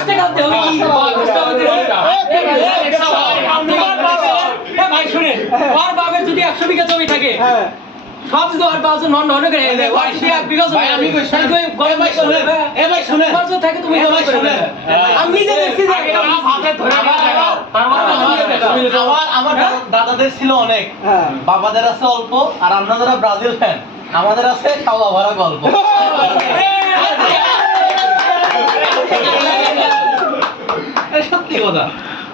লাস্টে কাঁদতে হবে কি ভাই শুনে ওর বাবার যদি 100 বিঘা জমি থাকে সব যদি ওর বাবা নন নন করে দেয় ওর যদি 1 বিঘা জমি আমি কই ভাই শুনে এ ভাই শুনে খরচ থাকে তুমি জমা করে আমি যে দেখছি যে হাতে ধরে আমার দাদাদের ছিল অনেক বাবাদের আছে অল্প আর আমরা যারা ব্রাজিল ফ্যান আমাদের আছে খাওয়া ভরা গল্প সত্যি কথা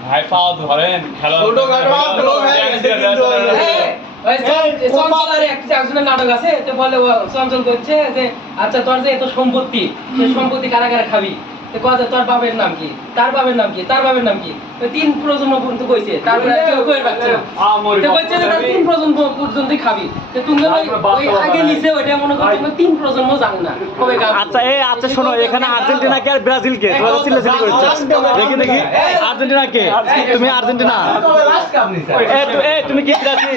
ভাই পাও ধরেন খেলা ছোট গাড়ি ওই চঞ্চলের একজনের নাটক আছে তো বলে চঞ্চল করছে যে আচ্ছা তোর যে এত সম্পত্তি সেই সম্পত্তি কারা কারা খাবি তো কয় তোর বাবার নাম কি তার বাবার নাম কি তার বাবার নাম কি ওই 3 প্রজন্ম পর্যন্ত কইছে তারপরে কেউ কই পাচ্ছে না তো কইছে যে তার 3 প্রজন্ম পর্যন্তই খাবি তো তুমি ওই আগে নিচে ওইটা মনে করো তুমি 3 প্রজন্ম জানো না কবে খাবি আচ্ছা এই আচ্ছা শোনো এখানে আর্জেন্টিনা কে আর ব্রাজিল কে তোমরা চিল্লাচিল্লি করছো দেখি দেখি আর্জেন্টিনা কে তুমি আর্জেন্টিনা এই তুমি কি ব্রাজিল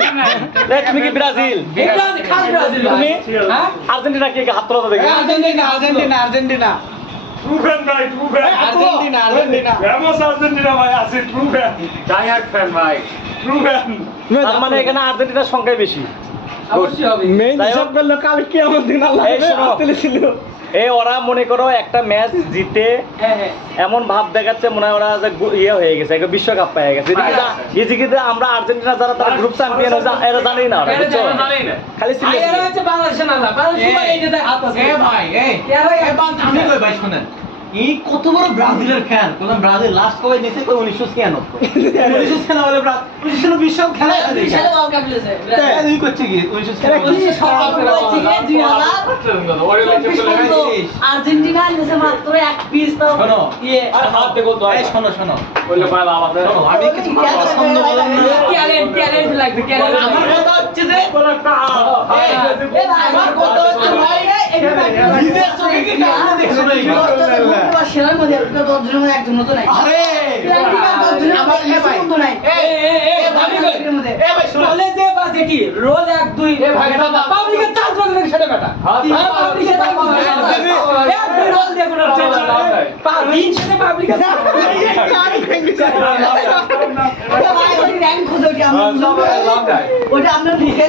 তুমি কি ব্রাজিল খাস ব্রাজিল তুমি হ্যাঁ আর্জেন্টিনা কে হাত তোলা দেখি আর্জেন্টিনা ট্রু ফ্যান ভাই true fan Argentina famous Argentina ভাই আছে true fan die hard fan ভাই ট্রু ফ্যান তার মানে এখানে আর্জেন্টিনার সংখ্যাই বেশি অবশ্যই হবে মেইন হিসাব করলে কাল কি আমার দিন আল্লাহ ছিল এই ওরা মনে করো একটা ম্যাচ জিতে হ্যাঁ এমন ভাব দেখাচ্ছে মনে হয় ওরা যে ইয়ে হয়ে গেছে একটা বিশ্বকাপ পেয়ে গেছে এদিকে আমরা আর্জেন্টিনা যারা তারা গ্রুপ চ্যাম্পিয়ন হয়েছে এরা জানেই না ওরা বুঝছো খালি এরা হচ্ছে বাংলাদেশে না বাংলাদেশ এই যে হাত আছে ভাই আমি কই ভাই শুনেন এই কত বড় ব্রাজিলের ফ্যান কোন ব্রাজিল লাস্ট কবে নিছে কই 1996 বলে ব্রাজিল বিশ্বকাপ খেলা আছে বিশাল ওয়ার্ল্ড কাপ খেলেছে এই করছে কি 1996 আর্জেন্টিনা নিছে মাত্র এক পিস তো শোনো ইয়ে হাত দেখো তো এই শোনো বললে ভাই আমাদের আমি কিছু পছন্দ বলেন না ট্যালেন্ট লাগবে ট্যালেন্ট আমার কথা হচ্ছে যে আমার কথা হচ্ছে ভাই বিদেশ থেকে কি কারণে দেখছো না সেরার মধ্যে একটা 10 জনের মধ্যে একজন তো নাই আরে আমার ভাই ভাই বলে যে বাস এটি রোল 1 2 এ ভাই পাবলিকের চান্স বলে সেটা বেটা পাবলিকের এক দুই রোল দিয়ে কোনো পাবলিক সাথে পাবলিকের কার ভেঙে যায় ওটা ভাই ওই র‍্যাঙ্ক খুঁজে ওটা আমরা ওটা আপনার লিখে